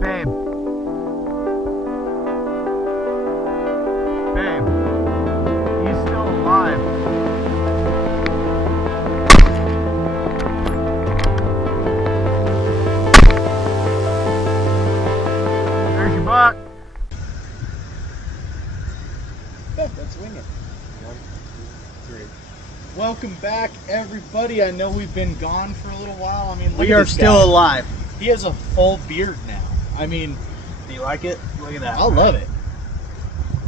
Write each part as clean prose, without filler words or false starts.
Babe. Babe. He's still alive. There's your buck. Yeah, let's wing it. 1, 2, 3. Welcome back, everybody. I know we've been gone for a little while. I mean, We are still alive. He has a full beard now. I mean, Do you like it? Look at that. I love it.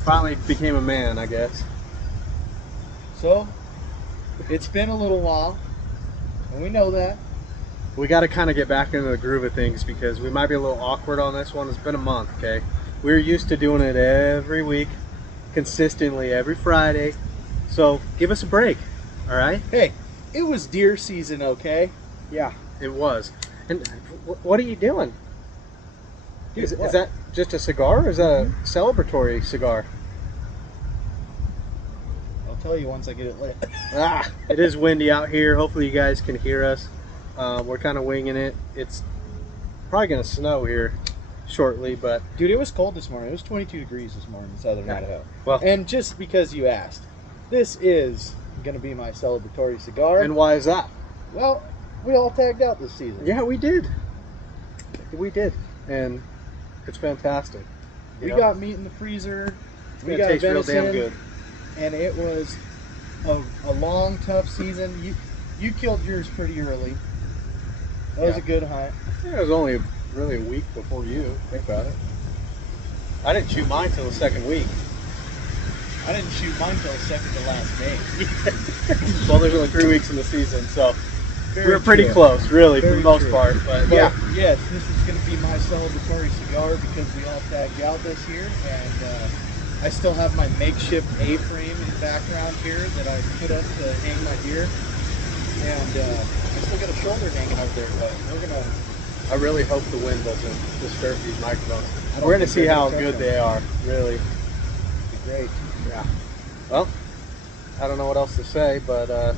Finally became a man, I guess. So, it's been a little while, and we know that. We got to kind of get back into the groove of things because we might be a little awkward on this one. It's been a month, okay? We're used to doing it every week, consistently, every Friday. So give us a break, all right? Hey, it was deer season, okay? Yeah, it was. And what are you doing? Dude, Is what? that just a cigar or is that a celebratory cigar? I'll tell you once I get it lit. It is windy out here. Hopefully you guys can hear us. We're kind of winging it. It's probably going to snow here shortly, but Dude, it was cold this morning. It was 22 degrees this morning in southern Yeah. Idaho. Well- and just because you asked, this is going to be my celebratory cigar. and why is that? Well, we all tagged out this season. Yeah, we did. We did. And it's fantastic. We You know? got meat in the freezer. We It got tastes real venison, damn good. and it was a long, tough season. You killed yours pretty early. That was Yeah. a good hunt. Yeah, it was only really a week before you. Think about it. I didn't shoot mine till the second week. I didn't shoot mine till second to last day. Well, there's only 3 weeks in the season, so Very we were pretty true. close, really, for Very the most true. part. But But yeah, yes, this is going to be my celebratory cigar because we all tagged out this year, and I still have my makeshift A-frame in the background here that I put up to hang my deer, and I still got a shoulder hanging out there, but we're gonna. I really hope the wind doesn't disturb these microphones. I don't We're going to think see they're how gonna good touch they are, really. Be great. Yeah. Well, I don't know what else to say, but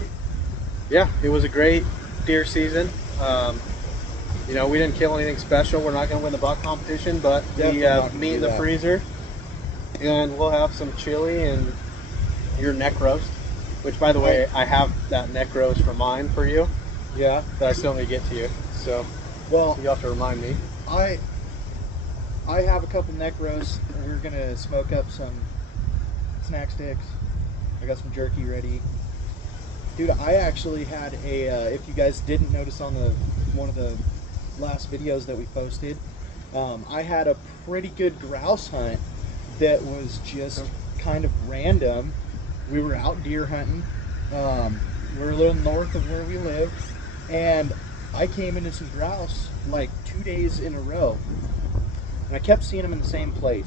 yeah, it was a great deer season. You know, we didn't kill anything special. We're not going to win the buck competition, but Definitely we not have gonna meat do in the that. freezer, and we'll have some chili and your neck roast. Which, by the way, I have that neck roast for mine for you Yeah. that I still need to get to you. So Well, you have to remind me. I have a couple neck roasts. We're gonna smoke up some snack sticks. I got some jerky ready. Dude, I actually had a. If you guys didn't notice on one of the last videos that we posted, I had a pretty good grouse hunt that was just kind of random. We were out deer hunting. We're a little north of where we live, and I came into some grouse like 2 days in a row, and I kept seeing them in the same place.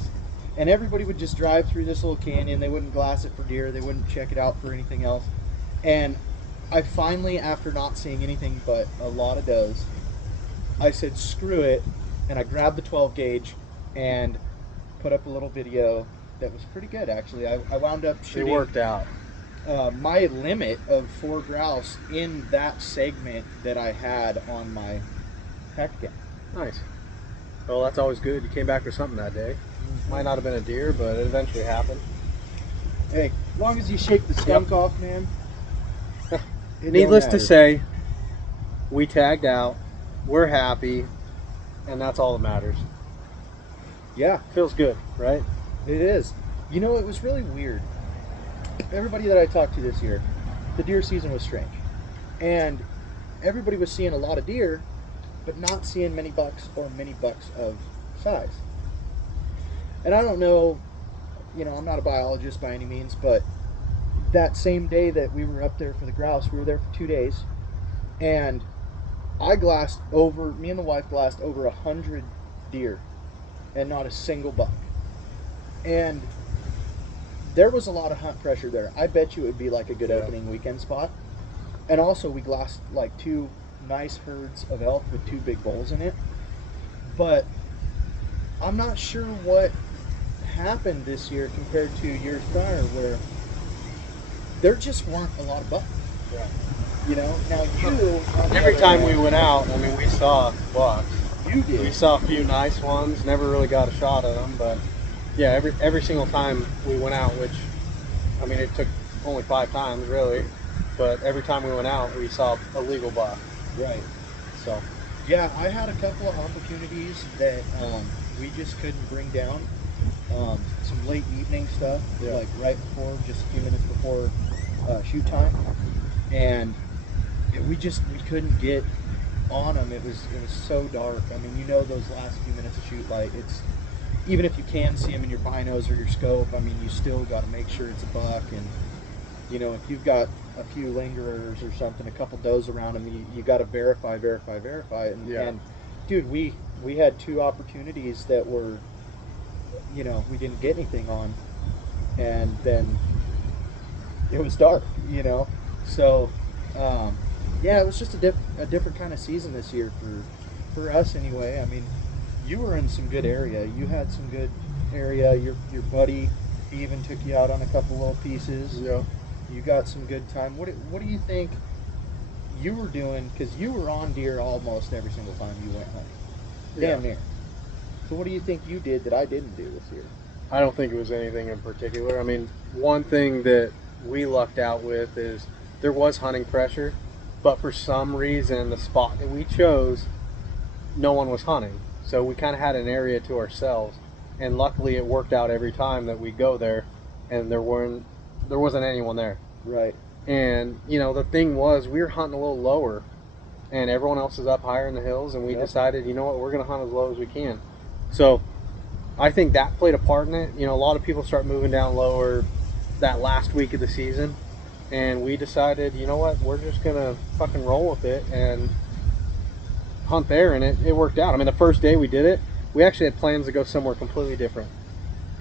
And everybody would just drive through this little canyon. They wouldn't glass it for deer. They wouldn't check it out for anything else. And I finally, after not seeing anything but a lot of does, I said, screw it. And I grabbed the 12 gauge and put up a little video that was pretty good, actually. I wound up It shooting worked out. my limit of 4 grouse in that segment that I had on my pack cam. Nice. Well, that's always good. You came back with something that day. Might not have been a deer, but it eventually happened. Hey, as long as you shake the skunk off, man. it don't Needless to matter. say, we tagged out. We're happy, and that's all that matters. Yeah, Feels good, right? it is. You know, it was really weird. Everybody that I talked to this year, the deer season was strange. And everybody was seeing a lot of deer, but not seeing many bucks or many bucks of size. And I don't know, you know, I'm not a biologist by any means, but that same day that we were up there for the grouse, we were there for 2 days, and me and the wife glassed over 100 deer, and not a single buck. And there was a lot of hunt pressure there. I bet you it would be like a good Yeah. opening weekend spot. And also we glassed like 2 nice herds of elk with 2 big bulls in it. But I'm not sure what happened this year compared to years prior, where there just weren't a lot of bucks. Yeah. You know, now you on the Every other time we hand- went out, I mean, we saw bucks. You We did. saw a few nice ones. Never really got a shot at them, but yeah, every single time we went out, which I mean, it took only 5 times really, but every time we went out, we saw a legal buck. Right. So Yeah, I had a couple of opportunities that we just couldn't bring down. Some late evening stuff, Yeah. like right before, just a few minutes before shoot time, and we couldn't get on them. It was so dark. I mean, those last few minutes of shoot light. It's even if you can see them in your binos or your scope. I mean, you still got to make sure it's a buck, and if you've got a few lingerers or something, a couple does around them, you got to verify, and, Yeah. and dude, we had 2 opportunities that were, we didn't get anything on, and then it was dark, so yeah, it was just a different kind of season this year for us anyway. I mean, you were in some good area, you had some good area, your buddy even took you out on a couple little pieces. yeah, You got some good time. What do you think you were doing? Because you were on deer almost every single time you went hunting, damn near. So what do you think you did that I didn't do this year? I don't think it was anything in particular. I mean, one thing that we lucked out with is there was hunting pressure, but for some reason, the spot that we chose, no one was hunting. So we kind of had an area to ourselves, and luckily it worked out every time that we go there, and there wasn't anyone there. Right. And the thing was, we were hunting a little lower, and everyone else is up higher in the hills, and we Yep. decided, we're going to hunt as low as we can. So I think that played a part in it. A lot of people start moving down lower that last week of the season, and we decided, we're just going to fucking roll with it and hunt there, and it worked out. I mean, the first day we did it, we actually had plans to go somewhere completely different.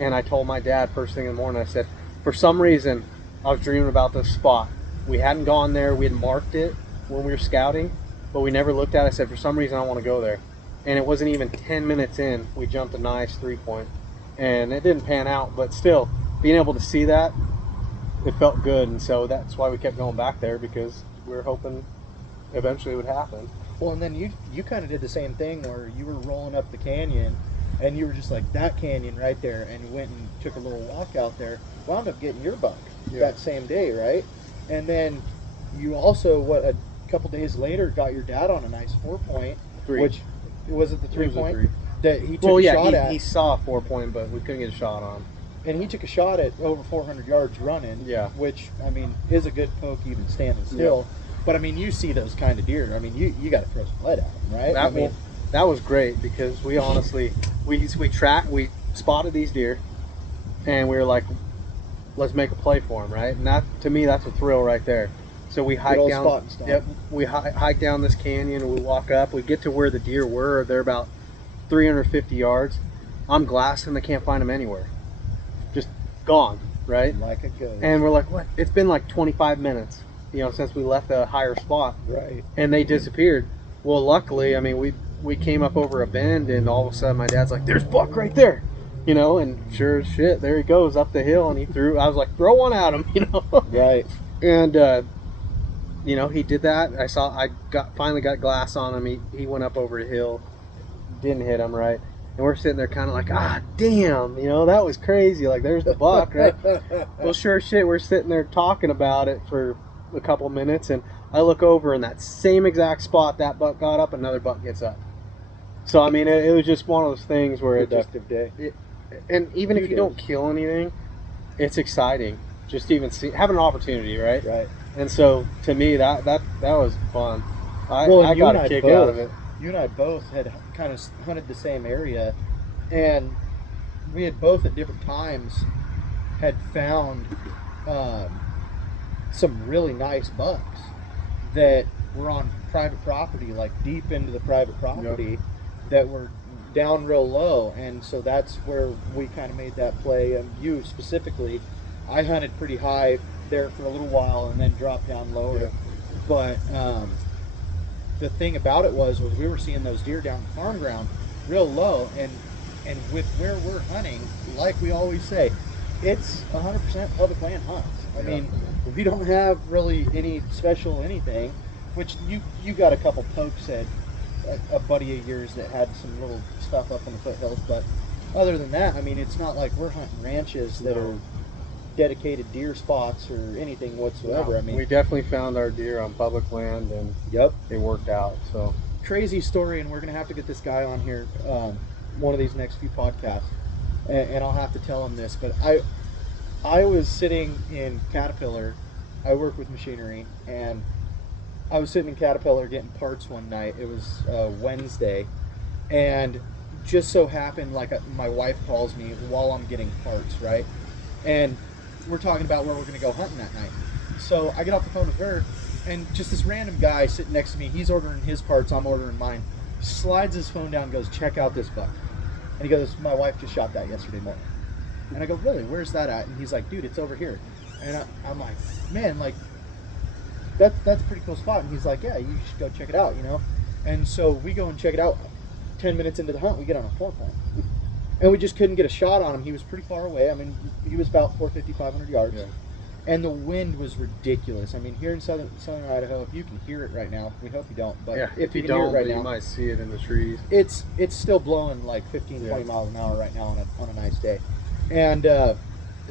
And I told my dad first thing in the morning, I said, for some reason, I was dreaming about this spot. We hadn't gone there. We had marked it when we were scouting, but we never looked at it. I said, for some reason, I want to go there. And it wasn't even 10 minutes in, we jumped a nice 3-point. And it didn't pan out, but still, being able to see that, it felt good. And so that's why we kept going back there, because we were hoping eventually it would happen. Well, and then you kind of did the same thing where you were rolling up the canyon, and you were just like, that canyon right there, and you went and took a little walk out there, wound up getting your buck that same day, right? And then you also, a couple days later, got your dad on a nice 4-point, 3. which was it the It was a 3-point 3. that he took a shot at, he saw a 4-point, but we couldn't get a shot on. and he took a shot at over 400 yards running, Yeah. which I mean is a good poke even standing still. But I mean, you see those kind of deer. I mean, you got to throw some lead at them, right? That was great, because we honestly we spotted these deer, and we were like, let's make a play for them, right? And that, to me, that's a thrill right there. So we hike old down. spot and stop. Yep, we hike down this canyon, and we walk up. We get to where the deer were. They're about 350 yards. I'm glassing. They can't find them anywhere. Just gone, right? Like a ghost. And we're like, what? It's been like 25 minutes, since we left a higher spot, right. and they disappeared. Well, luckily, I mean, we came up over a bend, and all of a sudden my dad's like, there's buck right there, and sure as shit, there he goes up the hill, and I was like, throw one at him, Right. and he did that. I finally got glass on him. He went up over the hill, didn't hit him, right? And we're sitting there kind of like, damn, that was crazy, like there's the buck, right? Well, sure as shit, we're sitting there talking about it for a couple minutes, and I look over, in that same exact spot that buck got up, another buck gets up. So I mean, it was just one of those things where Productive day. and even if you don't kill anything, it's exciting just to even have an opportunity, right? Right. And so to me, that was fun. I You got and a kick both, out of it. You and I both had kind of hunted the same area, and we had both at different times had found some really nice bucks that were on private property, like deep into the private property, that were down real low. And so that's where we kind of made that play. And you specifically, I hunted pretty high there for a little while and then dropped down lower. Yeah. But the thing about it was we were seeing those deer down the farm ground real low, and with where we're hunting, like we always say, it's 100% public land hunts. I mean, we don't have really any special anything, which you got a couple pokes a buddy of yours that had some little stuff up in the foothills, but other than that, I mean, it's not like we're hunting ranches that No. are dedicated deer spots or anything whatsoever. No, I mean, we definitely found our deer on public land, and yep. it worked out. So Crazy story, and we're gonna have to get this guy on here one of these next few podcasts, and I'll have to tell him this. But I was sitting in Caterpillar. I work with machinery, and I was sitting in Caterpillar getting parts one night. It was Wednesday, and just so happened, like, my wife calls me while I'm getting parts, right? And we're talking about where we're gonna go hunting that night. So I get off the phone with her, and just this random guy sitting next to me, he's ordering his parts, I'm ordering mine, slides his phone down and goes, check out this buck. And he goes, my wife just shot that yesterday morning. And I go, really? Where's that at? And he's like, dude, it's over here. And I'm like, man, like, that's a pretty cool spot. And he's like, yeah, you should go check it out, you know? And so we go and check it out. 10 minutes into the hunt, we get on a 4-point. And we just couldn't get a shot on him. He was pretty far away. I mean, he was about 450, 500 yards. Yeah. And the wind was ridiculous. I mean, here in southern Idaho, if you can hear it right now, we hope you don't, but yeah, if you can don't, hear it right you now, might see it in the trees. it's still blowing like 15, 20 miles an hour right now on a nice day. And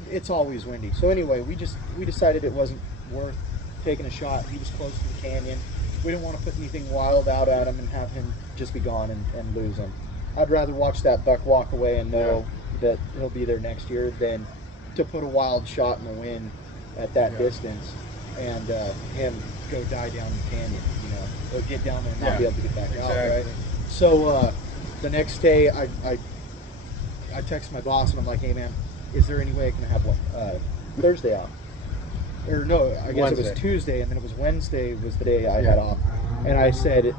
it's always windy. So anyway, we decided it wasn't worth taking a shot. He was close to the canyon. We didn't want to put anything wild out at him and have him just be gone and lose him. I'd rather watch that buck walk away and know that he'll be there next year than to put a wild shot in the wind at that distance and him go die down in the canyon, you know, or get down there and not be able to get back out, right? So the next day, I text my boss and I'm like, hey man, is there any way I can have Thursday off? Or no, I guess it was Tuesday, and then it was Wednesday was the day I had off. And I said,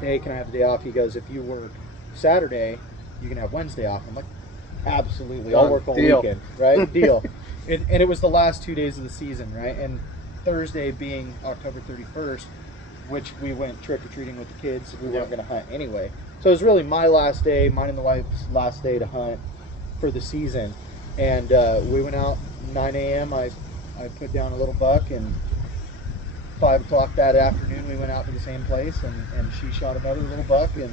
hey, can I have the day off? He goes, if you work Saturday, you can have Wednesday off. I'm like, absolutely, I'll work all weekend, right? Deal. And it was the last 2 days of the season, right? And Thursday being October 31st, which we went trick-or-treating with the kids. We weren't going to hunt anyway. So it was really my last day, mine and the wife's last day to hunt for the season. And we went out 9 a.m. I put down a little buck, and 5 o'clock that afternoon we went out to the same place, and she shot another little buck, and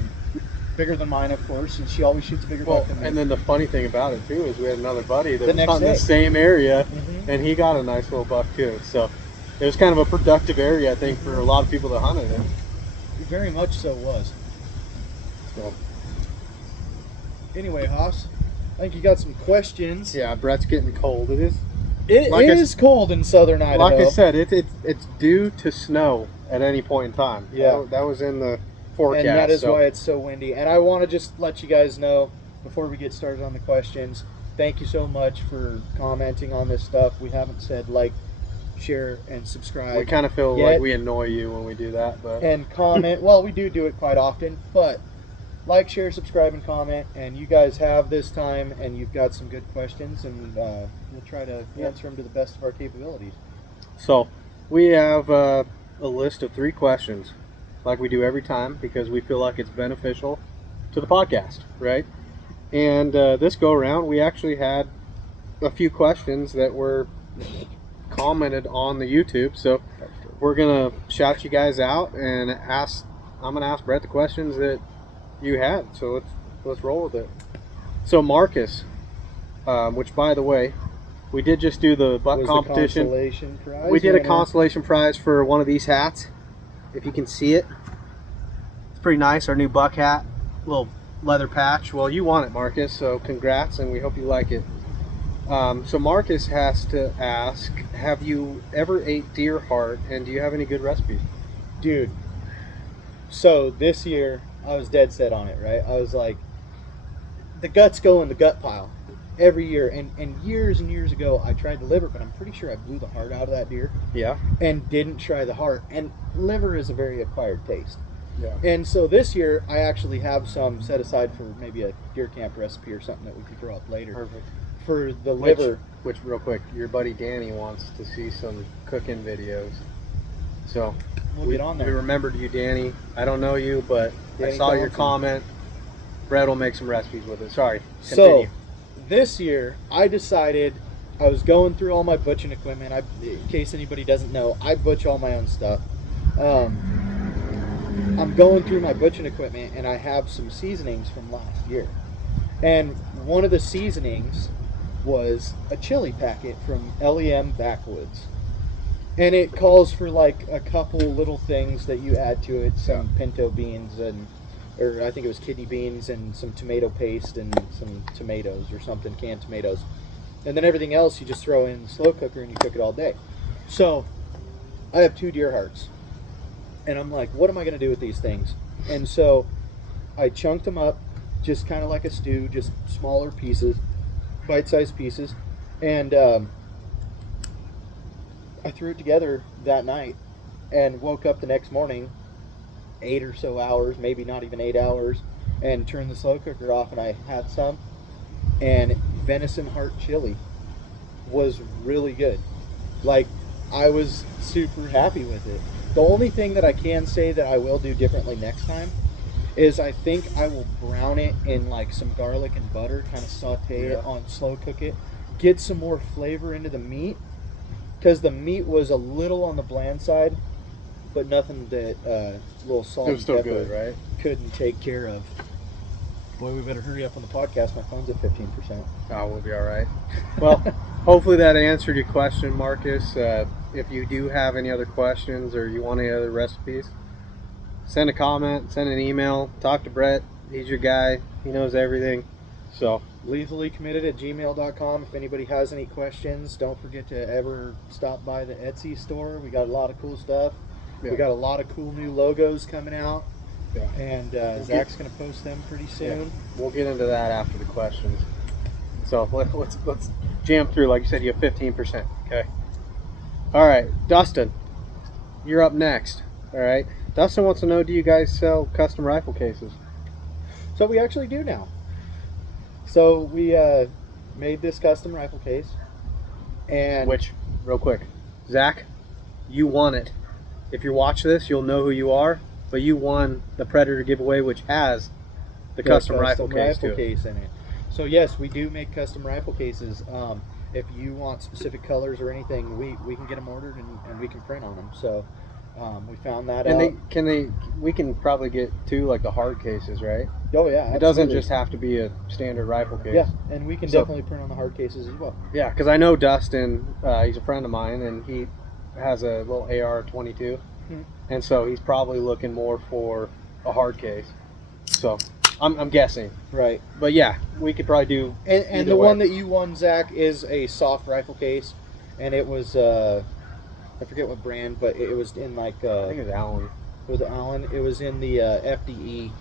bigger than mine, of course, and she always shoots a bigger buck than me. And then the funny thing about it too is we had another buddy that was next hunting day. the same area, and he got a nice little buck too. So it was kind of a productive area, I think, for a lot of people that hunted it. Very much so was. So anyway, Haas, I think you got some questions. yeah, Brett's getting cold. It is. It is cold in southern Idaho. Like I said, it's due to snow at any point in time. Yeah. That was in the forecast. And that is why it's so windy. And I want to just let you guys know, before we get started on the questions, thank you so much for commenting on this stuff. We haven't said like, share, and subscribe. We kind of feel yet. like we annoy you when we do that, but And comment. Well, we do it quite often, but like, share, subscribe, and comment. And you guys have this time, and you've got some good questions, and we'll try to answer them to the best of our capabilities. So we have a list of 3 questions, like we do every time, because we feel like it's beneficial to the podcast, right? And this go around, we actually had a few questions that were commented on the YouTube. So we're gonna shout you guys out and I'm gonna ask Brett the questions that you had. So let's roll with it. So Marcus, which by the way, we did just do the buck competition. Consolation prize We did a winner. consolation prize for one of these hats. If you can see it, it's pretty nice. Our new buck hat, little leather patch. Well, you won it, Marcus, so congrats, and we hope you like it. So Marcus has to ask, have you ever ate deer heart, and do you have any good recipes? Dude, so this year I was dead set on it, right? I was like, the guts go in the gut pile every year. And years and years ago, I tried the liver, but I'm pretty sure I blew the heart out of that deer Yeah. and didn't try the heart. And liver is a very acquired taste. Yeah. And so this year, I actually have some set aside for maybe a deer camp recipe or something that we could throw up later. Perfect. For the liver. Which real quick, your buddy Danny wants to see some cooking videos. So We'll get on there. We remembered you, Danny. I don't know you, but Danny I saw your Thompson. comment. Brett will make some recipes with it. Sorry. So Continue. this year, I decided I was going through all my butching equipment. In case anybody doesn't know, I butch all my own stuff. I'm going through my butchering equipment and I have some seasonings from last year. And one of the seasonings was a chili packet from LEM Backwoods. And it calls for like a couple little things that you add to it, some pinto beans or I think it was kidney beans and some tomato paste and some tomatoes or something, canned tomatoes. And then everything else you just throw in the slow cooker and you cook it all day. So I have 2 deer hearts. And I'm like, what am I going to do with these things? And so I chunked them up just kind of like a stew, just smaller pieces, bite-sized pieces. And I threw it together that night and woke up the next morning, 8 or so hours, maybe not even 8 hours, and turned the slow cooker off and I had some. And venison heart chili was really good. Like, I was super happy with it. The only thing that I can say that I will do differently next time is I think I will brown it in like some garlic and butter, kind of saute it on, slow cook it, get some more flavor into the meat, because the meat was a little on the bland side, but nothing that little salt It was still and pepper good, right? couldn't take care of. Boy, we better hurry up on the podcast. My phone's at 15%. Oh, we'll be all right. Well, hopefully that answered your question, Marcus. If you do have any other questions or you want any other recipes, send a comment, send an email, talk to Brett. He's your guy. He knows everything. So LethallyCommitted@gmail.com. If anybody has any questions, don't forget to ever stop by the Etsy store. We got a lot of cool stuff. Yeah. We got a lot of cool new logos coming out. Yeah. And Zach's going to post them pretty soon. We'll get into that after the questions. So let's jam through. Like you said, you have 15%. Okay. All right, Dustin, you're up next. All right. Dustin wants to know, do you guys sell custom rifle cases? So we actually do now. So we made this custom rifle case. And Which, real quick, Zach, you won it. If you watch this, you'll know who you are. But you won the Predator giveaway, which has the custom rifle case to it. in it. So yes, we do make custom rifle cases. If you want specific colors or anything, we can get them ordered and we can print on them. So we found that out. And we can probably get two, like the hard cases, right? Oh yeah, It doesn't absolutely. just have to be a standard rifle case. Yeah, and we can So- definitely print on the hard cases as well. Yeah, because I know Dustin, he's a friend of mine, and he has a little AR-22, Hmm. and so he's probably looking more for a hard case. So I'm guessing, Right. but yeah, we could probably do. And either the way. one that you won, Zach, is a soft rifle case, and it was I forget what brand, but it was in like I think it was Allen. with Allen. It was in the FDE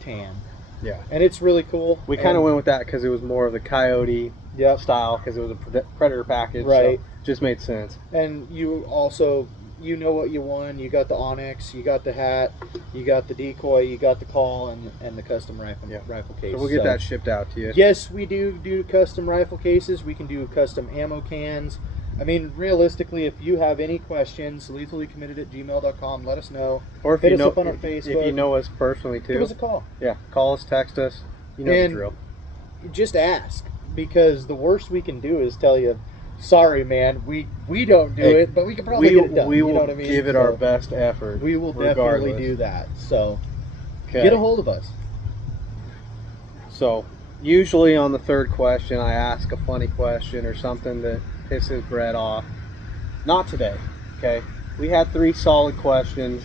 tan, Yeah, and it's really cool. we kind of went with that because it was more of the Coyote Yep. style, because it was a Predator package, Right. So just made sense. And you also, you know what you won. You got the Onyx, you got the hat, you got the decoy, you got the call, and the custom rifle case. So we'll get that shipped out to you. Yes, we do custom rifle cases. We can do custom ammo cans. I mean, realistically, if you have any questions, lethallycommitted@gmail.com. Let us know. Or if Hit you us know, up on our if Facebook. you know us personally too, Give us a call. yeah, call us, text us. You know And the drill. Just ask, because the worst we can do is tell you, sorry, man, we don't do Hey, it, but we can probably get it done. We you will know what I mean? give it So our best effort. We will regardless. definitely do that. So Okay. get a hold of us. So usually on the third question, I ask a funny question or something that pisses Brett off. Not today. Okay, we had 3 solid questions,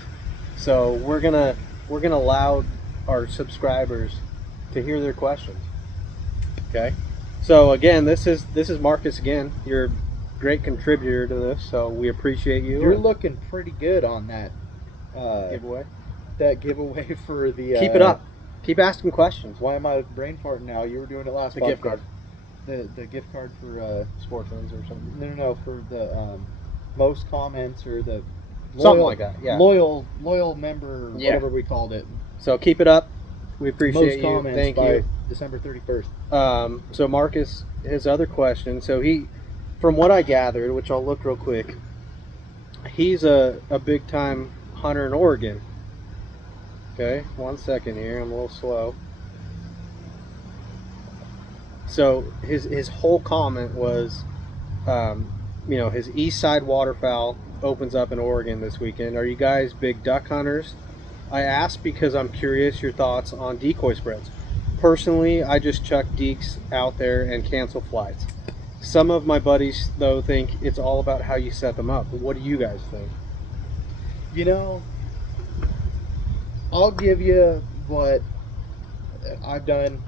so we're gonna allow our subscribers to hear their questions. Okay, so again, this is Marcus again. You're a great contributor to this, so we appreciate you. You're looking pretty good on that giveaway. that giveaway for the. Keep it up. Keep asking questions. Why am I brain farting now? You were doing it last. The gift card. The gift card for Sportsman's or something. no for the most comments or the Something like that, yeah. loyal member, Yeah. whatever we called it. So keep it up. We appreciate Most you. comments Thank by you. December 31st. So Marcus, his other question. So he, from what I gathered, which I'll look real quick, he's a big time hunter in Oregon. Okay, 1 second here. I'm a little slow. So his whole comment was, his East Side Waterfowl opens up in Oregon this weekend. Are you guys big duck hunters? I ask because I'm curious your thoughts on decoy spreads. Personally, I just chuck deeks out there and cancel flights. Some of my buddies, though, think it's all about how you set them up. What do you guys think? You know, I'll give you what I've done,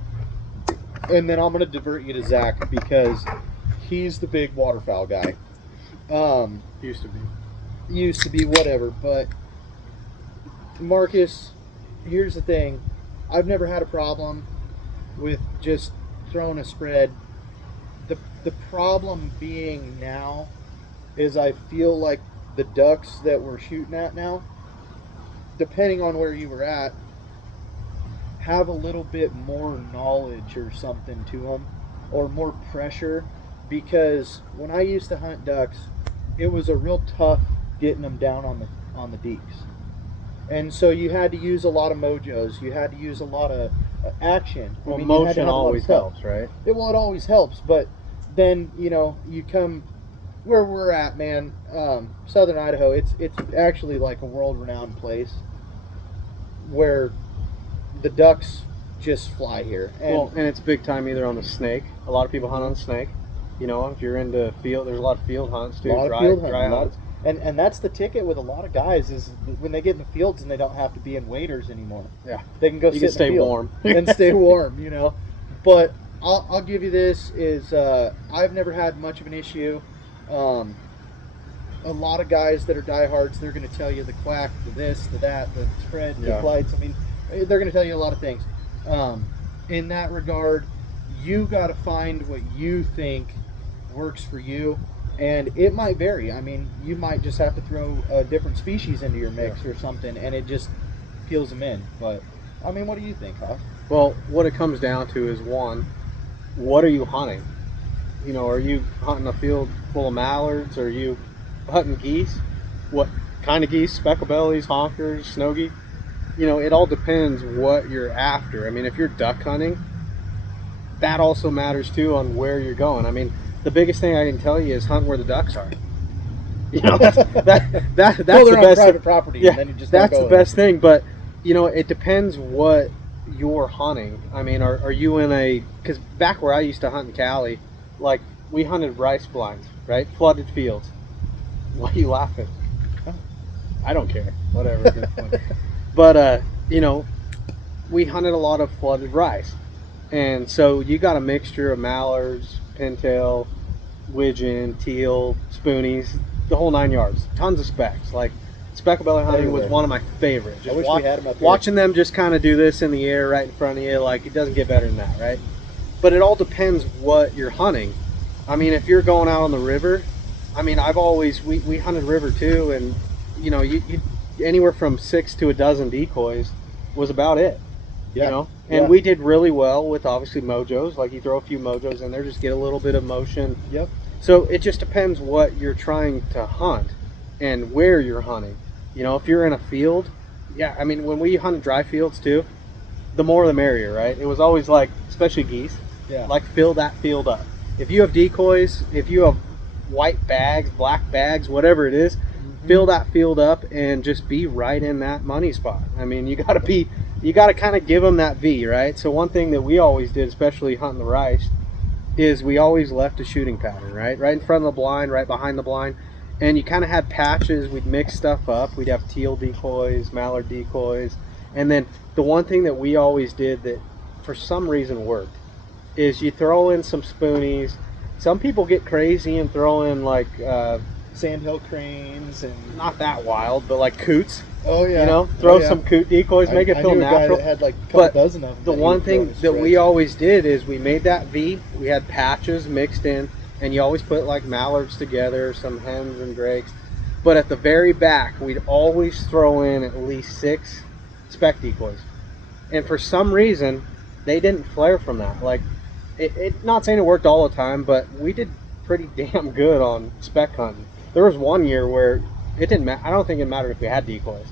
and then I'm going to divert you to Zach because he's the big waterfowl guy. Used to be whatever, but Marcus, here's the thing. I've never had a problem with just throwing a spread. The problem being now is I feel like the ducks that we're shooting at now, depending on where you were at, have a little bit more knowledge or something to them, or more pressure, because when I used to hunt ducks, it was a real tough getting them down on the deeks. And so you had to use a lot of mojos. You had to use a lot of action. Well, you had to motion have a lot of always stuff. helps, right? It always helps, but then, you know, you come where we're at, man, Southern Idaho, it's actually like a world-renowned place where the ducks just fly here. And it's big time either on the snake. A lot of people hunt on the snake. You know, if you're into field, there's a lot of field hunts too. A lot of field hunting, dry hunts. And that's the ticket with a lot of guys is when they get in the fields and they don't have to be in waders anymore. Yeah, they can go you sit can stay in the field warm and stay warm. You know, but I'll give you this is I've never had much of an issue. A lot of guys that are diehards, they're going to tell you the quack, the this, the that, the spread, the flights. I mean, they're going to tell you a lot of things. In that regard, you got to find what you think works for you. And it might vary. I mean, you might just have to throw a different species into your mix or something, and it just peels them in. But, I mean, what do you think, Hoff? Well, what it comes down to is, one, what are you hunting? You know, are you hunting a field full of mallards? Are you hunting geese? What kind of geese? Speckle bellies, honkers, snow geese? You know, it all depends what you're after. I mean, if you're duck hunting, that also matters too on where you're going. I mean, the biggest thing I can tell you is hunt where the ducks are. You know, that's well, they're the on best private property. Yeah, And then you just that's don't the go best thing. But you know, it depends what you're hunting. I mean, are you in a? Because back where I used to hunt in Cali, like we hunted rice blinds, right? Flooded fields. Why are you laughing? I don't care. Whatever. It's funny. But you know, we hunted a lot of flooded rice, and so you got a mixture of mallards, pintail, widgeon, teal, spoonies, the whole 9 yards. Tons of specks. Like speckle belly hunting was one of my favorites. I wish we had them up here. Watching them just kind of do this in the air right in front of you, like it doesn't get better than that, right? But it all depends what you're hunting. I mean, if you're going out on the river, I mean, I've always we hunted river too, and you know, you anywhere from 6 to a dozen decoys was about it. Yeah. You know, and we did really well with obviously mojos. Like you throw a few mojos in there, just get a little bit of motion. Yep. So it just depends what you're trying to hunt and where you're hunting. You know, if you're in a field, yeah. I mean, when we hunted dry fields too, the more the merrier, right? It was always like, especially geese, like fill that field up. If you have decoys, if you have white bags, black bags, whatever it is, fill that field up and just be right in that money spot. I mean, you got to kind of give them that V, right? So one thing that we always did, especially hunting the rice, is we always left a shooting pattern, right? Right in front of the blind, right behind the blind. And you kind of had patches. We'd mix stuff up. We'd have teal decoys, mallard decoys. And then the one thing that we always did that for some reason worked is you throw in some spoonies. Some people get crazy and throw in like sandhill cranes and not that wild, but like coots. Oh yeah. You know, throw some coot decoys, make it feel I knew a guy natural. that had like a couple dozen of them. The one thing that we always did is we made that V. We had patches mixed in, and you always put like mallards together, some hens and drakes. But at the very back, we'd always throw in at least 6 speck decoys. And for some reason, they didn't flare from that. Like, not saying it worked all the time, but we did pretty damn good on speck hunting. There was one year where it didn't matter. I don't think it mattered if we had decoys.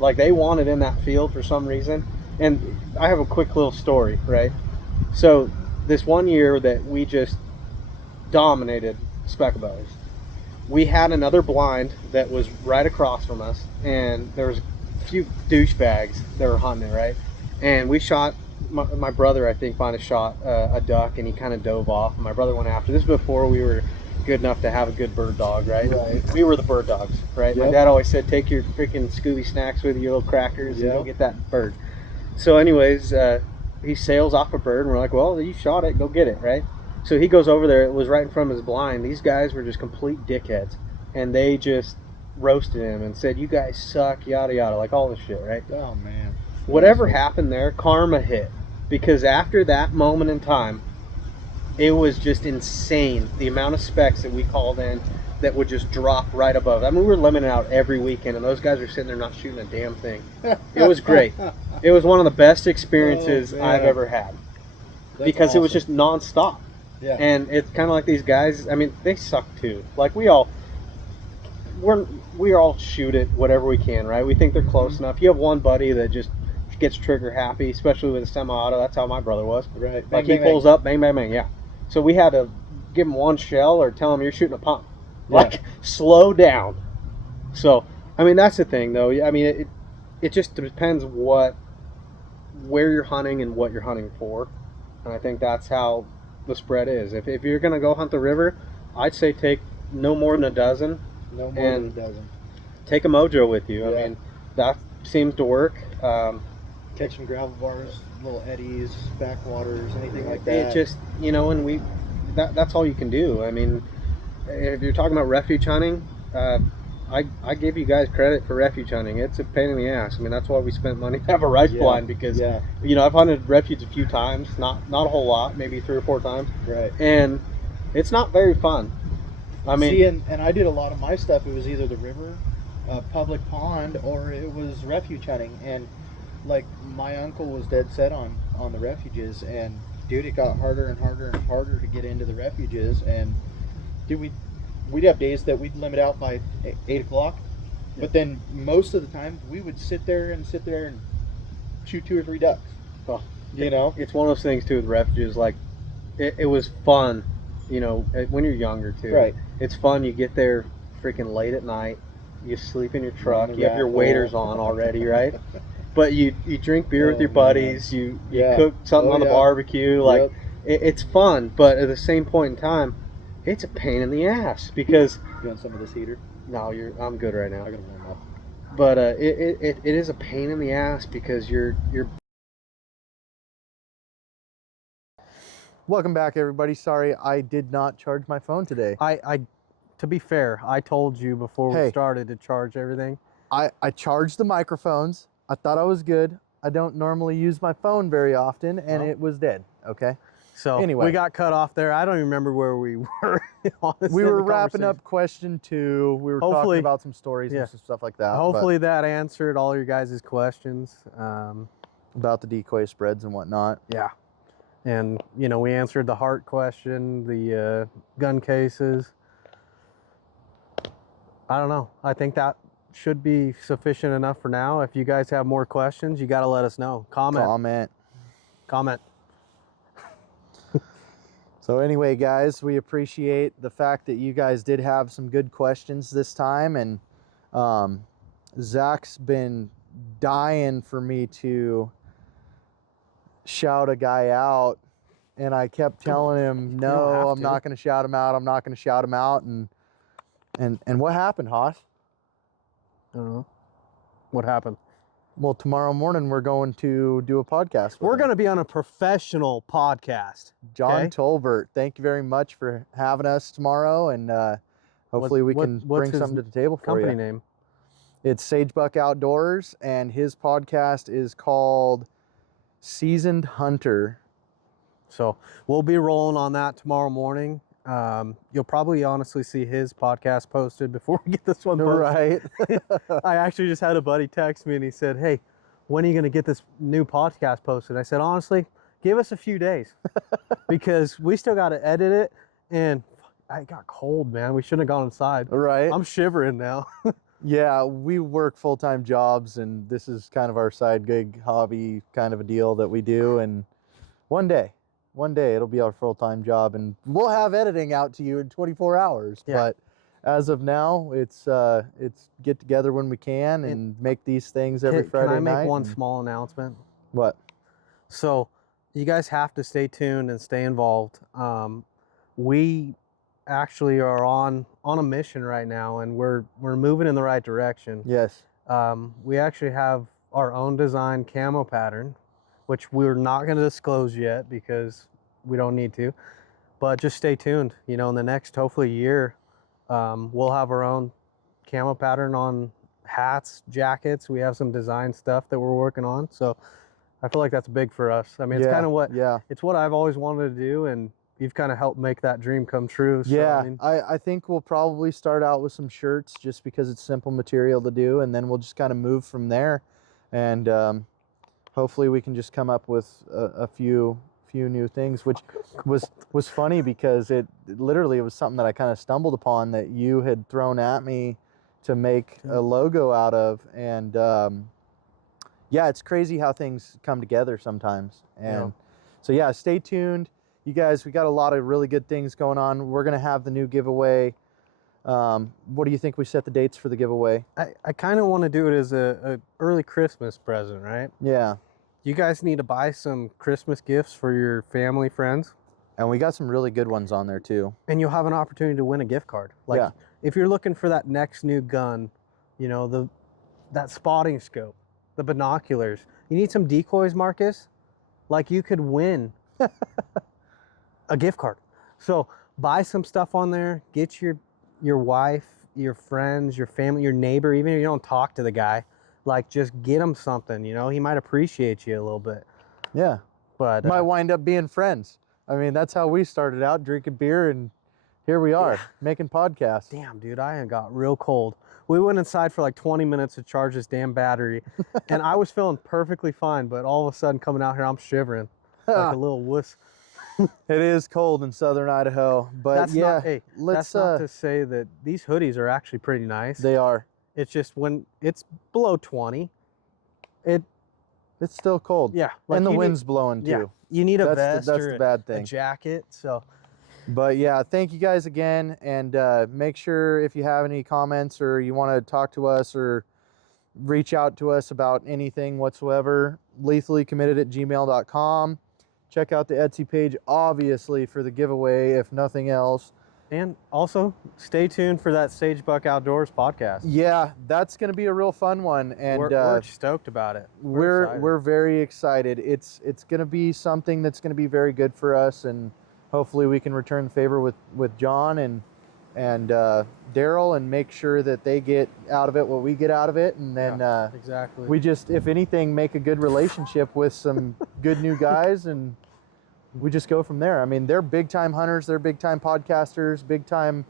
Like, they wanted in that field for some reason. And I have a quick little story, right? So this one year that we just dominated speckle bellies, we had another blind that was right across from us, and there was few douchebags that were hunting it, right? And we shot. My brother, I think, might have shot a duck, and he kind of dove off. And my brother went after. This is before we were good enough to have a good bird dog, right? Right. We were the bird dogs, right? My Yep. dad always said, "Take your freaking Scooby snacks with you, your little crackers, and Yep. go get that bird." So, anyways, he sails off a bird, and we're like, "Well, you shot it, go get it," right? So he goes over there. It was right in front of his blind. These guys were just complete dickheads, and they just roasted him and said, "You guys suck," yada yada, like all this shit, right? Oh man. Whatever happened there, karma hit. Because after that moment in time, it was just insane the amount of specs that we called in that would just drop right above. I mean, we were limiting out every weekend, and those guys were sitting there not shooting a damn thing. It was great. It was one of the best experiences Oh, man. I've ever had. That's Because it was awesome. just nonstop. Yeah. And it's kind of like these guys, I mean, they suck too. Like we all shoot it whatever we can, right? We think they're close enough. You have one buddy that just gets trigger happy, especially with a semi-auto. That's how my brother was. Right. Like Bang, he bang, pulls up, bang, bang, bang, yeah. So we had to give him one shell or tell him you're shooting a pump. Like, slow down. So, I mean, that's the thing, though. I mean, it just depends where you're hunting and what you're hunting for. And I think that's how the spread is. If you're going to go hunt the river, I'd say take no more than a dozen. No more and than a dozen. Take a mojo with you. Yeah. I mean, that seems to work. Catch some gravel bars, little eddies, backwaters, anything like that. It just, and that's all you can do. I mean, if you're talking about refuge hunting, I give you guys credit for refuge hunting. It's a pain in the ass. I mean, that's why we spent money to have a rice blind because, I've hunted refuge a few times, not a whole lot, maybe 3 or 4 times. Right. And it's not very fun. I mean, see, and I did a lot of my stuff. It was either the river, public pond, or it was refuge hunting. And like my uncle was dead set on the refuges, and dude, it got harder and harder and harder to get into the refuges. And dude, we'd have days that we'd limit out by 8 o'clock, but then most of the time we would sit there and shoot 2 or 3 ducks. Well, It's one of those things too with refuges. Like, it was fun, when you're younger too. Right. It's fun. You get there freaking late at night. You sleep in your truck. the You have your raffle. waders on already, right? But you drink beer with your man. buddies. You cook something on the yeah. barbecue. Like, Yep. it's fun. But at the same point in time, it's a pain in the ass because You want some of this heater? no, I'm good right now. I gotta warm up. But it is a pain in the ass because you're Welcome back, everybody. Sorry, I did not charge my phone today. I to be fair, I told you before we Hey. started to charge everything. I charged the microphones. I thought I was good. I don't normally use my phone very often, and Well. it was dead. Okay. So Anyway. we got cut off there. I don't even remember where we were. Honestly, We in were the wrapping conversation. up question 2. We were Hopefully- talking about some stories yeah. and some stuff like that. but Hopefully that answered all your guys' questions. about the decoy spreads and whatnot. Yeah. And, we answered the heart question, the gun cases. I don't know. I think that should be sufficient enough for now. If you guys have more questions, you got to let us know. Comment. So anyway, guys, we appreciate the fact that you guys did have some good questions this time, and Zach's been dying for me to shout a guy out, and I kept telling him, no, I'm not going to shout him out. I'm not going to shout him out. And what happened, Haas? I don't know. What happened? Well, tomorrow morning we're going to do a podcast. We're going to be on a professional podcast. John okay. Tolbert, thank you very much for having us tomorrow, and hopefully we can what's bring his something to the table for you. Company name? It's Sagebuck Outdoors, and his podcast is called Seasoned Hunter. So we'll be rolling on that tomorrow morning. You'll probably honestly see his podcast posted before we get this one posted. Right. I actually just had a buddy text me and he said, hey, when are you going to get this new podcast posted? I said, honestly, give us a few days because we still got to edit it. And I got cold, man. We shouldn't have gone inside. Right. I'm shivering now. Yeah, we work full-time jobs, and this is kind of our side gig hobby kind of a deal that we do. And one day it'll be our full-time job, and we'll have editing out to you in 24 hours. Yeah. as of now, it's get together when we can and make these things every Friday night. Can I make one and- small announcement? What? So you guys have to stay tuned and stay involved. We actually are on a mission right now, and we're moving in the right direction. Yes. We actually have our own design camo pattern, which we're not going to disclose yet because we don't need to. But just stay tuned. You know, in the next hopefully year, we'll have our own camo pattern on hats, jackets. We have some design stuff that we're working on. So I feel like that's big for us. I mean, it's kind of what it's what I've always wanted to do, and you've kind of helped make that dream come true. So, Yeah, I mean, I think we'll probably start out with some shirts just because it's simple material to do, and then we'll just kind of move from there. And hopefully we can just come up with a few new things, which was funny because it literally was something that I kind of stumbled upon that you had thrown at me to make a logo out of. And yeah, it's crazy how things come together sometimes. And so yeah, stay tuned. You guys, we got a lot of really good things going on. We're going to have the new giveaway. What do you think we set the dates for the giveaway? I kind of want to do it as a early Christmas present, right? Yeah. You guys need to buy some Christmas gifts for your family, friends. And we got some really good ones on there too. And you'll have an opportunity to win a gift card. Like if you're looking for that next new gun, you know, that spotting scope, the binoculars, you need some decoys, Marcus, like you could win a gift card. So buy some stuff on there, get your wife, your friends, your family, your neighbor, even if you don't talk to the guy, like just get him something, you know, he might appreciate you a little bit. Yeah. But might wind up being friends. I mean, that's how we started out, drinking beer, and here we are making podcasts. Damn, dude, I got real cold. We went inside for like 20 minutes to charge this damn battery, and I was feeling perfectly fine, but all of a sudden coming out here, I'm shivering like a little wuss. It is cold in southern Idaho, but That's yeah, not, hey, that's not to say that these hoodies are actually pretty nice. They are. It's just when it's below 20, it's still cold. Yeah, like and the wind's blowing too. Yeah, you need a vest that's or the bad thing. a jacket. So, but yeah, thank you guys again, and make sure if you have any comments or you want to talk to us or reach out to us about anything whatsoever, lethallycommitted@gmail.com. Check out the Etsy page, obviously, for the giveaway, if nothing else. And also, stay tuned for that Sagebuck Outdoors podcast. Yeah, that's going to be a real fun one, and we're stoked about it. We're very excited. It's going to be something that's going to be very good for us, and hopefully we can return the favor with John and Daryl and make sure that they get out of it what we get out of it, and then exactly. We just, if anything, make a good relationship with some good new guys, and we just go from there. I mean, they're big time hunters, they're big time podcasters, big time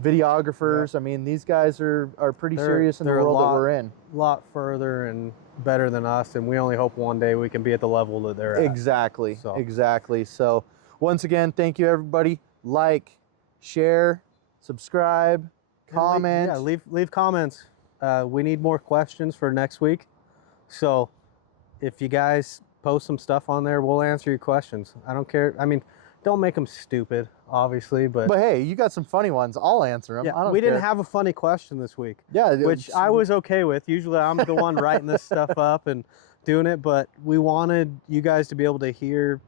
videographers. Yeah. I mean, these guys are pretty serious in the world that we're in. A lot further and better than us, and we only hope one day we can be at the level that they're at. Exactly. So once again, thank you everybody. Like, share, subscribe, comment. Leave comments. We need more questions for next week. So if you guys post some stuff on there, we'll answer your questions. I don't care. I mean, don't make them stupid, obviously, but hey, you got some funny ones. I'll answer them. Yeah, we didn't have a funny question this week. Yeah, which I was okay with. Usually I'm the one writing this stuff up and doing it, but we wanted you guys to be able to hear,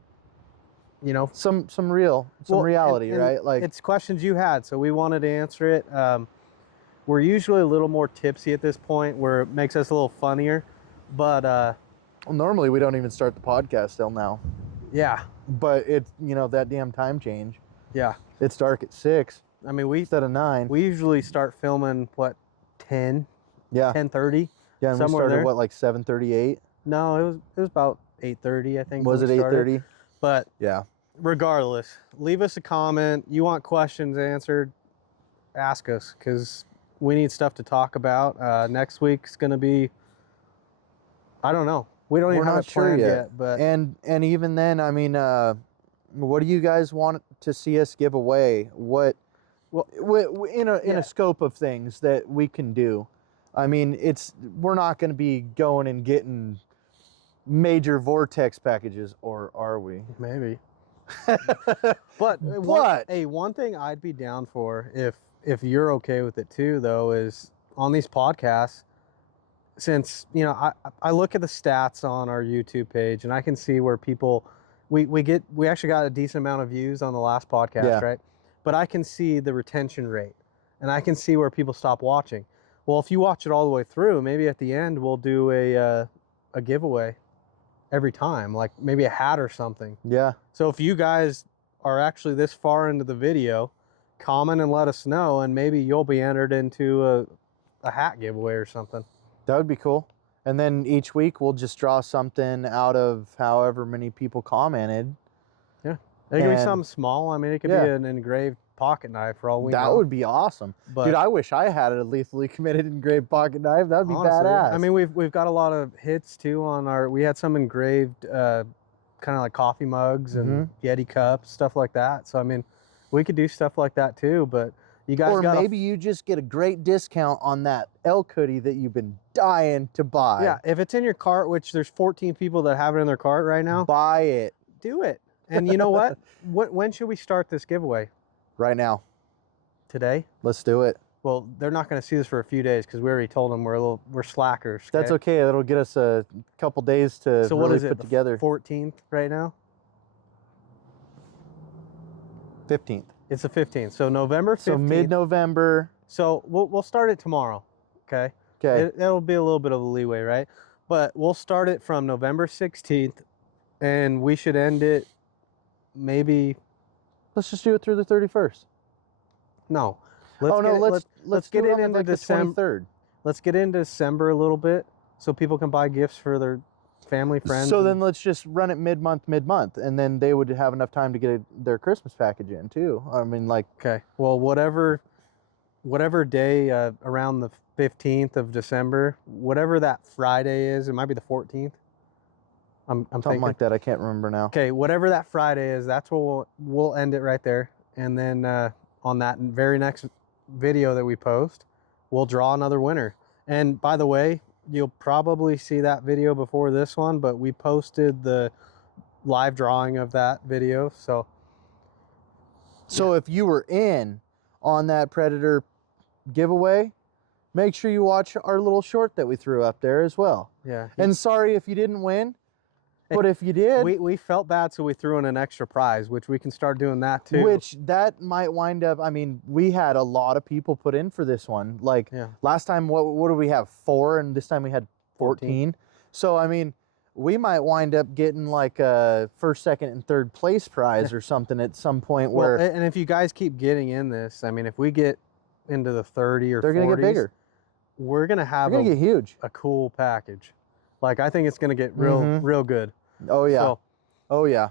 you know, some reality, right? Like, it's questions you had, so we wanted to answer it. We're usually a little more tipsy at this point, where it makes us a little funnier, but well, normally we don't even start the podcast till now. Yeah, but it's, you know, that damn time change. Yeah, it's dark at 6. I mean, instead of 9. We usually start filming what, 10? Yeah, 10:30. Yeah, and we started what, like 7:38? No, it was about 8:30, I think. Was it 8:30? But yeah, regardless, leave us a comment. You want questions answered, ask us, because we need stuff to talk about. Next week's going to be, I don't know. We're even have it planned yet. But and even then, I mean, what do you guys want to see us give away? What, in a scope of things that we can do? I mean, we're not going to be going and getting major Vortex packages, or are we? Maybe. But one thing I'd be down for, if if you're okay with it too, though, is on these podcasts, since, you know, I look at the stats on our YouTube page and I can see where people, we actually got a decent amount of views on the last podcast, Yeah. right? But I can see the retention rate and I can see where people stop watching. Well, if you watch it all the way through, maybe at the end we'll do a giveaway every time, like maybe a hat or something. Yeah. So if you guys are actually this far into the video, comment and let us know, and maybe you'll be entered into a hat giveaway or something. That would be cool. And then each week we'll just draw something out of however many people commented. Yeah. It could be And- something small. I mean, it could Yeah. be an engraved pocket knife for all we know. That would be awesome. But Dude, I wish I had a lethally committed engraved pocket knife. That would be honestly, badass. I mean, we've got a lot of hits too on our. We had some engraved, kind of like coffee mugs and Yeti cups, stuff like that. So I mean, we could do stuff like that too. But you guys or got maybe you just get a great discount on that elk hoodie that you've been dying to buy. yeah. If it's in your cart, which there's 14 people that have it in their cart right now, Buy it do it. And you know what? When should we start this giveaway? right now. Today? Let's do it. Well, they're not going to see this for a few days because we already told them we're slackers. That's okay. That'll get us a couple days to So really what is it? put together. 14th right now. 15th. It's the 15th. So November 15th. So mid-November. So we'll start it tomorrow. Okay. Okay. It'll be a little bit of a leeway, right? But we'll start it from November 16th, and we should end it maybe. Let's just do it through the 31st. No. Let's get do it on, into like, the December. 23rd. Let's get into December a little bit so people can buy gifts for their family, friends. So then let's just run it mid-month, and then they would have enough time to get their Christmas package in too. I mean, like, Okay. Well, whatever day around the 15th of December, whatever that Friday is, it might be the 14th. I'm something thinking. like that. I can't remember now. Okay, whatever that Friday is, that's what we'll end it right there. And then on that very next video that we post, we'll draw another winner. And by the way, you'll probably see that video before this one, but we posted the live drawing of that video. So if you were in on that Predator giveaway, make sure you watch our little short that we threw up there as well. yeah. And sorry if you didn't win, but if you did, We felt bad, so we threw in an extra prize, which we can start doing that too. which that might wind up, I mean, we had a lot of people put in for this one. Like Yeah. last time, what did we have? 4, and this time we had 14. So, I mean, we might wind up getting like a first, second, and third place prize or something at some point Well, where and if you guys keep getting in this, I mean, if we get into the 30 or they're 40s, going to get bigger. we're going to have They're going to get huge. a cool package. Like, I think it's going to get real good. Oh, yeah. So Oh, yeah.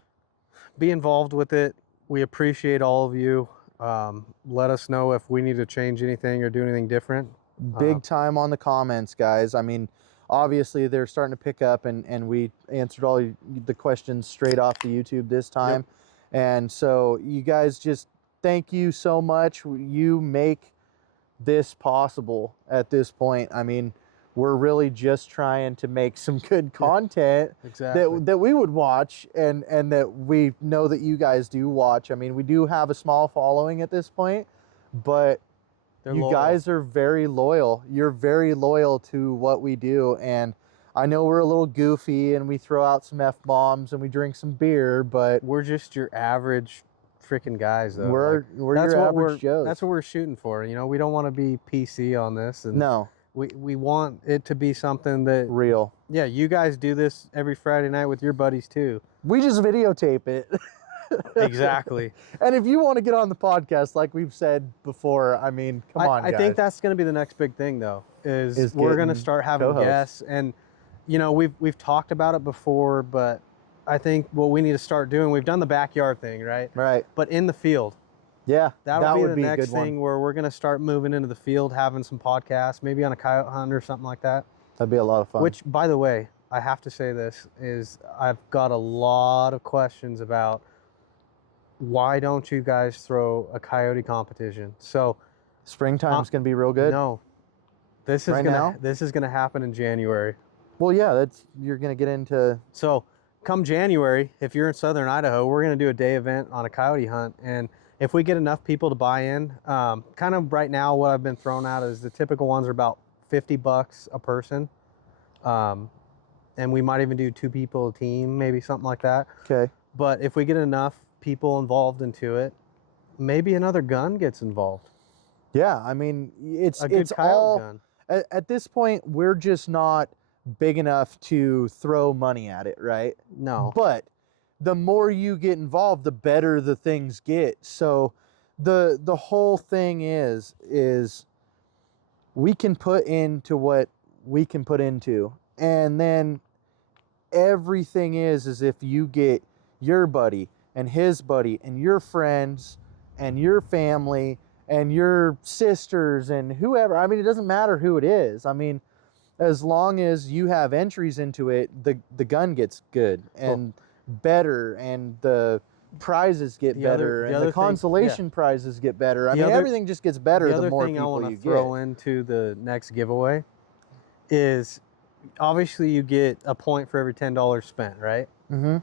be involved with it. We appreciate all of you. Let us know if we need to change anything or do anything different. Big time on the comments, guys. I mean, obviously they're starting to pick up, and we answered all the questions straight off the YouTube this time. And so you guys, just thank you so much. You make this possible at this point. I mean, we're really just trying to make some good content Exactly. that we would watch, and that we know that you guys do watch. I mean, we do have a small following at this point, but They're you loyal. guys are very loyal. You're very loyal to what we do. And I know we're a little goofy and we throw out some F-bombs and we drink some beer, but We're just your average freaking guys, though. we're Like, your what average Joes. That's what we're shooting for. You know, we don't want to be PC on this. And No, we want it to be something that, real. yeah, you guys do this every Friday night with your buddies too. We just videotape it. Exactly. And if you want to get on the podcast, like we've said before, I mean, come on, I guys. think that's going to be the next big thing, though, is we're getting going to start having co-hosts. guests. And, you know, we've talked about it before, but I think what we need to start doing, we've done the backyard thing, right? Right. But in the field, Yeah, that would would be the a next good one. thing where we're going to start moving into the field, having some podcasts, maybe on a coyote hunt or something like that. That'd be a lot of fun. Which, by the way, I have to say this, is I've got a lot of questions about why don't you guys throw a coyote competition? So springtime's going to be real good. no, this is Right gonna now? this is gonna happen in January. Well, yeah, you're going to get into So come January, if you're in southern Idaho, we're going to do a day event on a coyote hunt. And if we get enough people to buy in, kind of right now what I've been thrown out is the typical ones are about $50 a person. And we might even do 2 people a team, maybe something like that. Okay. But if we get enough people involved into it, maybe another gun gets involved. Yeah, I mean, it's coyote all gun. at this point, we're just not big enough to throw money at it, right? No. But the more you get involved, the better the things get. So the whole thing is we can put into what we can put into, and then everything is if you get your buddy and his buddy and your friends and your family and your sisters and whoever. I mean, it doesn't matter who it is. I mean, as long as you have entries into it, the gun gets good and better, and the prizes get better, and the consolation prizes get better. I mean, everything just gets better the more people you get. The other thing I want to throw into the next giveaway is obviously you get a point for every $10 spent, right? Mm-hmm.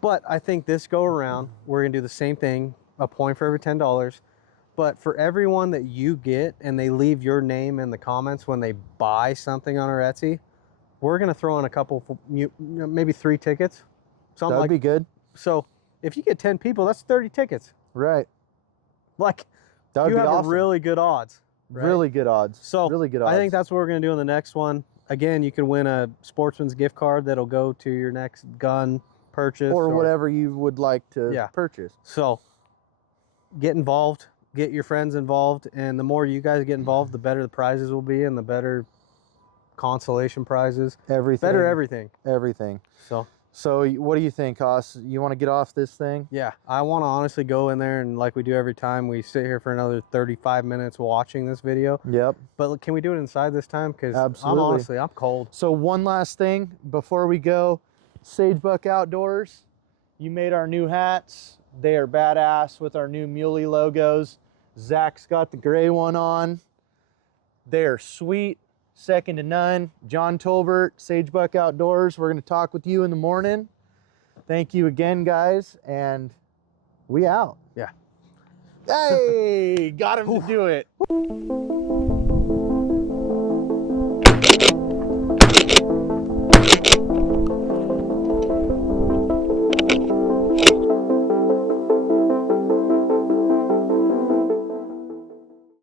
But I think this go around, we're going to do the same thing, a point for every $10. But for everyone that you get and they leave your name in the comments when they buy something on our Etsy, we're going to throw in a couple, maybe 3 tickets. Something That'd be good. So if you get 10 people, that's 30 tickets. Right. Like, that would you be have awesome. really good odds. Right? Really good odds. So really good odds. I think that's what we're going to do in the next one. Again, you can win a Sportsman's gift card that'll go to your next gun purchase. Or whatever you would like to purchase. So get involved. Get your friends involved, and the more you guys get involved, the better the prizes will be, and the better consolation prizes. Everything. Better everything. Everything. So what do you think, Haas? You want to get off this thing? Yeah, I want to honestly go in there, and like we do every time, we sit here for another 35 minutes watching this video. Yep. But can we do it inside this time? Because I'm cold. So one last thing before we go, Sagebuck Outdoors, you made our new hats. They are badass with our new Muley logos. Zach's got the gray one on. They are sweet, second to none. John Tolbert, Sagebuck Outdoors. We're going to talk with you in the morning. Thank you again, guys, and we out. Yeah. Hey, got him to do it.